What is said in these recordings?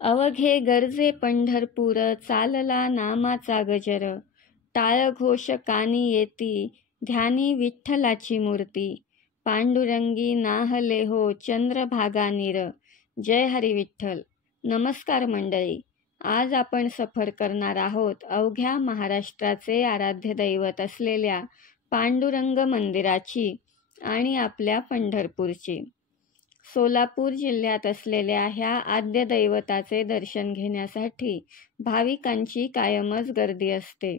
अवघे गरजे पंढरपूर, चालला नामाचा गजर. टाळ घोष कानी येती, ध्यानी विठ्ठलाची मूर्ती. पांडुरंगी नाहले हो चंद्रभागा नीर. जय हरी विठ्ठल. नमस्कार मंडळी. आज आपण सफर करणार आहोत अवघ्या महाराष्ट्राचे आराध्य दैवत असलेल्या पांडुरंग मंदिराची आणि आपल्या पंढरपूरची. सोलापूर जिल्ह्यात असलेल्या ह्या आद्य दैवताचे दर्शन घेण्यासाठी भाविकांची कायमच गर्दी असते.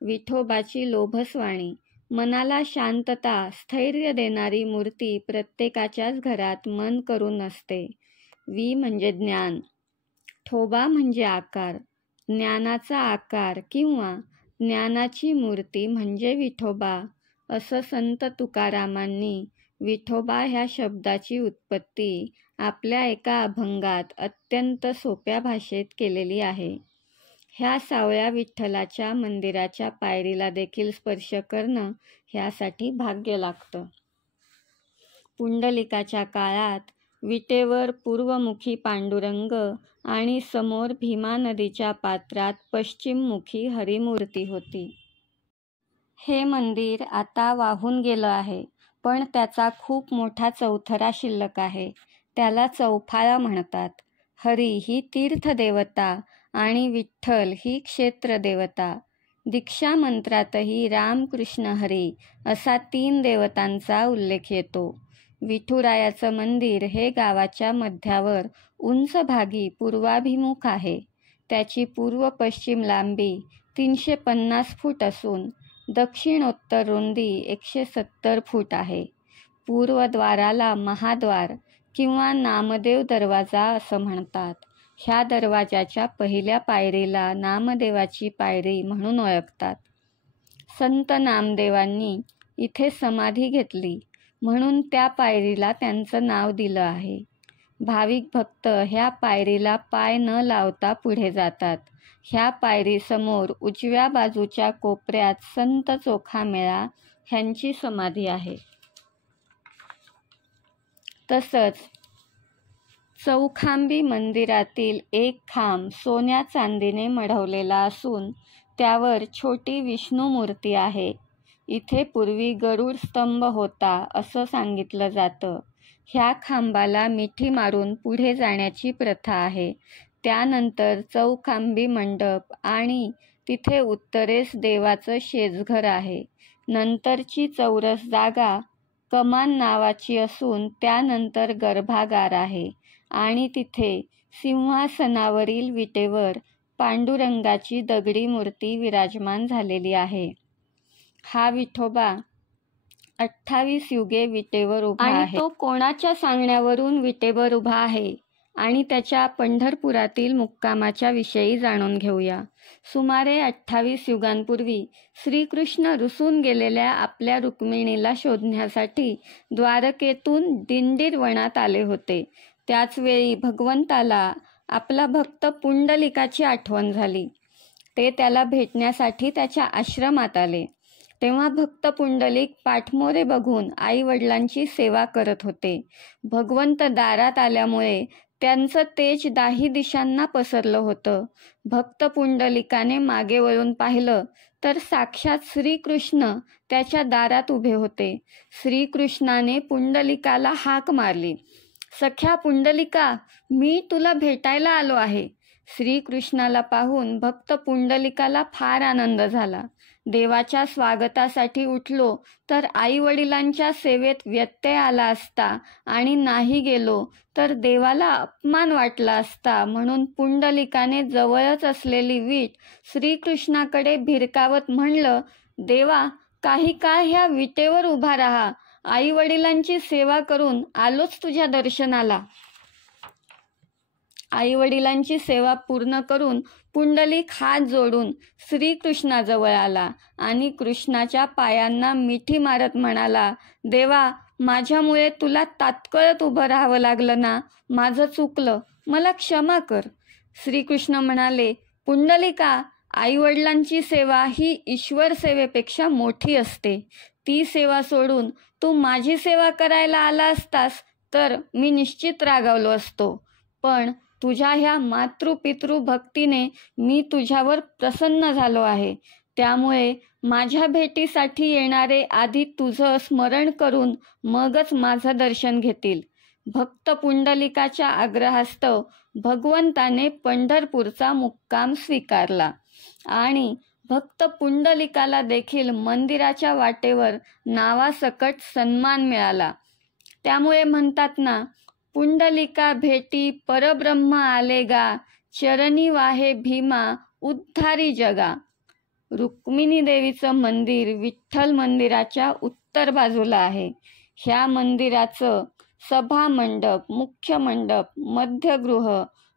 विठोबाची लोभसवाणी, मनाला शांतता, स्थैर्य देणारी मूर्ती प्रत्येकाच्याच घरात मन करून असते. वी म्हणजे ज्ञान, ठोबा म्हणजे आकार, ज्ञानाचा आकार किंवा ज्ञानाची मूर्ती म्हणजे विठोबा, असं संत तुकारामांनी विठोबा ह्या शब्दाची उत्पत्ती आपल्या एका अभंगात अत्यंत सोप्या भाषेत केलेली आहे. ह्या सावळ्या विठ्ठलाच्या मंदिराच्या पायरीला देखील स्पर्श करणं ह्यासाठी भाग्य लागतं. पुंडलिकाच्या काळात विटेवर पूर्वमुखी पांडुरंग आणि समोर भीमा नदीच्या पात्रात पश्चिममुखी हरिमूर्ती होती. हे मंदिर आता वाहून गेलं आहे, पण त्याचा खूप मोठा चौथरा शिल्लक आहे. त्याला चौफाळा म्हणतात. हरी ही तीर्थदेवता आणि विठ्ठल ही क्षेत्रदेवता. दीक्षा मंत्रातही राम कृष्ण हरी असा 3 देवतांचा उल्लेख येतो. विठुरायाचं मंदिर हे गावाच्या मध्यावर उंच भागी पूर्वाभिमुख आहे. त्याची पूर्व पश्चिम लांबी 350 फूट असून दक्षिणोत्तर रुंदी 170 फूट आहे. पूर्वद्वाराला महाद्वार किंवा नामदेव दरवाजा असं म्हणतात. ह्या दरवाजाच्या पहिल्या पायरीला नामदेवाची पायरी म्हणून ओळखतात. संत नामदेवांनी इथे समाधी घेतली म्हणून त्या पायरीला त्यांचं नाव दिलं आहे. भाविक भक्त ह्या पायरीला पाय न लावता पुढे जातात. ह्या पायरीसमोर उजव्या बाजूच्या कोपऱ्यात संत चोखामेळा ह्यांची समाधी आहे. तसंच चौखांबी मंदिरातील एक खांब सोन्या चांदीने मढवलेला असून त्यावर छोटी विष्णू मूर्ती आहे. इथे पूर्वी गरुड स्तंभ होता असं सांगितलं जातं. ह्या खांबाला मिठी मारून पुढे जाण्याची प्रथा आहे. त्यानंतर चौखांबी मंडप आणि तिथे उत्तरेस देवाचं शेजघर आहे. नंतरची चौरस जागा कमान नावाची असून त्यानंतर गर्भागार आहे आणि तिथे सिंहासनावरील विटेवर पांडुरंगाची दगडी मूर्ती विराजमान झालेली आहे. हा विठोबा 28 युगे विटेवर उभा आहे. तो कोणाच्या सांगण्यावरून विटेवर उभा आहे आणि त्याच्या पंढरपुरातील मुक्कामाच्या विषयी जाणून घेऊया. सुमारे 28 युगांपूर्वी श्रीकृष्ण रुसून गेलेल्या आपल्या रुक्मिणीला शोधण्यासाठी द्वारकेतून दिंडीर वनात आले होते. त्याचवेळी भगवंताला आपला भक्त पुंडलिकाची आठवण झाली. ते त्याला भेटण्यासाठी त्याच्या आश्रमात आले. तेव्हा भक्त पुंडलिक पाठमोरे बघून आई वडिलांची सेवा करत होते. भगवंत दारात आल्यामुळे त्यांचं तेज 10 दिशांना पसरलं होतं. भक्त पुंडलिकाने मागे वळून पाहिलं तर साक्षात श्रीकृष्ण त्याच्या दारात उभे होते. श्रीकृष्णाने पुंडलिकाला हाक मारली, सख्या पुंडलिका, मी तुला भेटायला आलो आहे. श्रीकृष्णाला पाहून भक्त पुंडलिकाला फार आनंद झाला. देवाच्या स्वागतासाठी उठलो तर आई वडिलांच्या सेवेत व्यत्यय आला असता आणि नाही गेलो तर देवाला अपमान वाटला असता, म्हणून पुंडलिकाने जवळच असलेली वीट श्रीकृष्णाकडे भिरकावत म्हणलं, देवा, काही काळ ह्या विटेवर उभा राहा. आई वडिलांची सेवा करून आलोच तुझ्या दर्शनाला. आई वडिलांची सेवा पूर्ण करून पुंडलिक हात जोडून श्रीकृष्णाजवळ आला आणि कृष्णाच्या पायांना मिठी मारत म्हणाला, देवा, माझ्यामुळे तुला तात्काळत उभं राहावं लागलं ना, माझं चुकलं, मला क्षमा कर. श्रीकृष्ण म्हणाले, पुंडलिका, आईवडिलांची सेवा ही ईश्वर सेवेपेक्षा मोठी असते. ती सेवा सोडून तू माझी सेवा करायला आला असतास तर मी निश्चित रागावलो असतो. पण तुझ्या ह्या मातृपितृ भक्तीने मी तुझ्यावर प्रसन्न झालो आहे. त्यामुळे माझ्या भेटीसाठी येणारे आधी तुझं स्मरण करून मगच माझं दर्शन घेतील. भक्त पुंडलिकाच्या आग्रहास्तव भगवंताने पंढरपूरचा मुक्काम स्वीकारला आणि भक्त पुंडलिकाला देखील मंदिराच्या वाटेवर नावासकट सन्मान मिळाला. त्यामुळे म्हणतात ना, पुंडलिका भेटी परब्रह्म आले गा, चरणी वाहे भीमा उद्धारी जगा. रुक्मिणी देवीचं मंदिर विठ्ठल मंदिराच्या उत्तर बाजूला आहे. ह्या मंदिराचं सभा मंडप, मुख्य मंडप, मध्यगृह,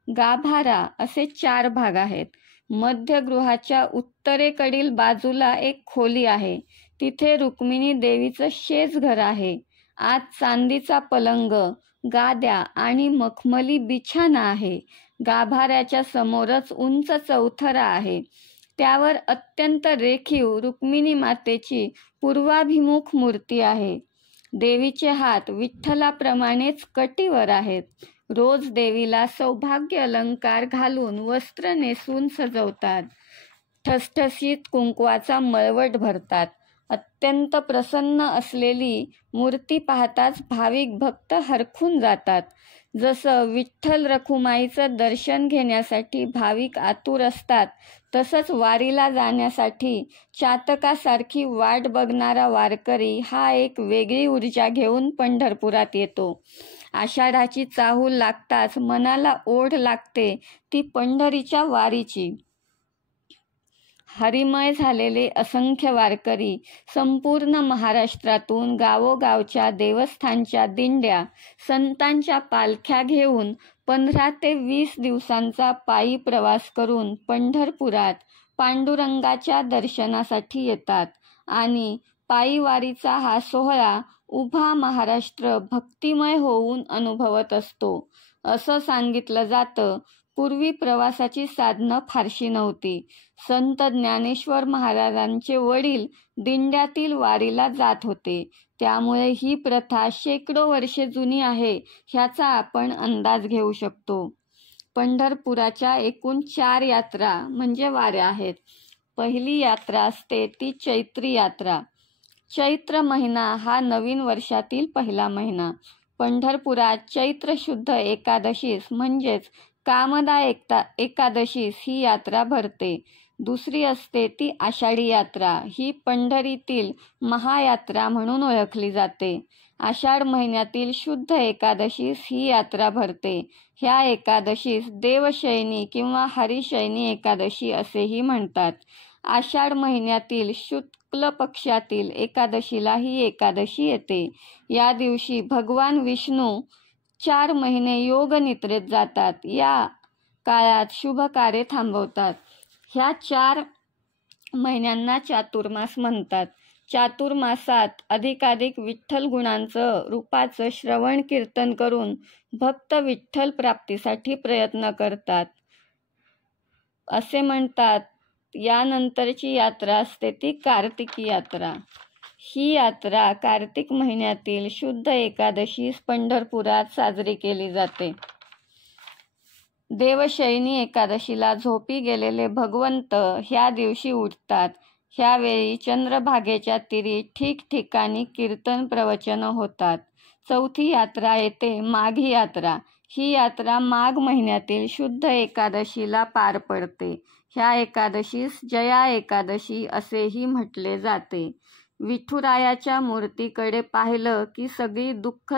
गाभारा असे 4 भाग आहेत. मध्यगृहाच्या उत्तरेकडील बाजूला एक खोली आहे. तिथे रुक्मिणी देवीचं शेजघर आहे. आत चांदीचा पलंग, गाद्या आणि मखमली बिछाना आहे. गाभाऱ्याच्या समोरच उंच चौथरा आहे. त्यावर अत्यंत रेखीव रुक्मिणी मातेची पूर्वाभिमुख मूर्ती आहे. देवीचे हात विठ्ठलाप्रमाणेच कटीवर आहेत. रोज देवीला सौभाग्य अलंकार घालून वस्त्र नेसून सजवतात. ठसठशीत कुंकवाचा मळवट भरतात. अत्यंत प्रसन्न असलेली मूर्ती पाहताच भाविक भक्त हरखून जातात. जसं विठ्ठल रखुमाईचं दर्शन घेण्यासाठी भाविक आतुर असतात, तसंच वारीला जाण्यासाठी चातकासारखी वाट बघणारा वारकरी हा एक वेगळी ऊर्जा घेऊन पंढरपुरात येतो. आषाढाची चाहूल लागताच मनाला ओढ लागते ती पंढरीच्या वारीची. हरिमय झालेले असंख्य वारकरी संपूर्ण महाराष्ट्रातून गावोगावच्या देवस्थानच्या दिंड्या, संतांच्या पालख्या घेऊन 15 ते 20 दिवसांचा पायी प्रवास करून पंढरपुरात पांडुरंगाच्या दर्शनासाठी येतात आणि पायी वारीचा हा सोहळा उभा महाराष्ट्र भक्तिमय होऊन अनुभवत असतो. असं सांगितलं जातं, पूर्वी प्रवासाची साधनं फारशी नव्हती. संत ज्ञानेश्वर महाराजांचे वडील दिंड्यातील वारीला जात होते. त्यामुळे ही प्रथा शेकडो वर्षे जुनी आहे ह्याचा आपण अंदाज घेऊ शकतो. पंढरपुराच्या एकूण 4 यात्रा म्हणजे वाऱ्या आहेत. पहिली यात्रा असते ती चैत्री यात्रा. चैत्र महिना हा नवीन वर्षातील पहिला महिना. पंढरपुरात चैत्र शुद्ध एकादशीस म्हणजेच कामदा एकादशीस ही यात्रा भरते. दुसरी असते ती आषाढी यात्रा. ही पंढरीतील महायात्रा म्हणून ओळखली जाते. आषाढ महिन्यातील शुद्ध एकादशीस ही यात्रा भरते. ह्या एकादशीस देवशयनी किंवा हरिशयनी एकादशी असेही म्हणतात. आषाढ महिन्यातील शुक्ल पक्षातील एकादशीला ही एकादशी येते. या दिवशी भगवान विष्णू 4 महिने योग निद्रेत जातात. या काळात शुभ कार्य थांबवतात. ह्या 4 महिन्यांना चातुर्मास म्हणतात. चातुर्मासात अधिकाधिक विठ्ठल गुणांचं रूपाचं श्रवण कीर्तन करून भक्त विठ्ठल प्राप्तीसाठी प्रयत्न करतात असे म्हणतात. यानंतरची यात्रा असते ती कार्तिकी यात्रा. ही यात्रा कार्तिक महिन्यातील शुद्ध एकादशीस पंढरपुरात साजरी केली जाते. देवशयनी एकादशीला झोपी गेलेले भगवंत ह्या दिवशी उठतात. ह्यावेळी चंद्रभागेच्या तीरी ठिकठिकाणी कीर्तन प्रवचन होतात. चौथी यात्रा येते माघी यात्रा. ही यात्रा माघ महिन्यातील शुद्ध एकादशीला पार पडते. ह्या एकादशीस जया एकादशी असेही म्हटले जाते. विठुरायाच्या मूर्तीकडे पाहिलं की सगळी दुःख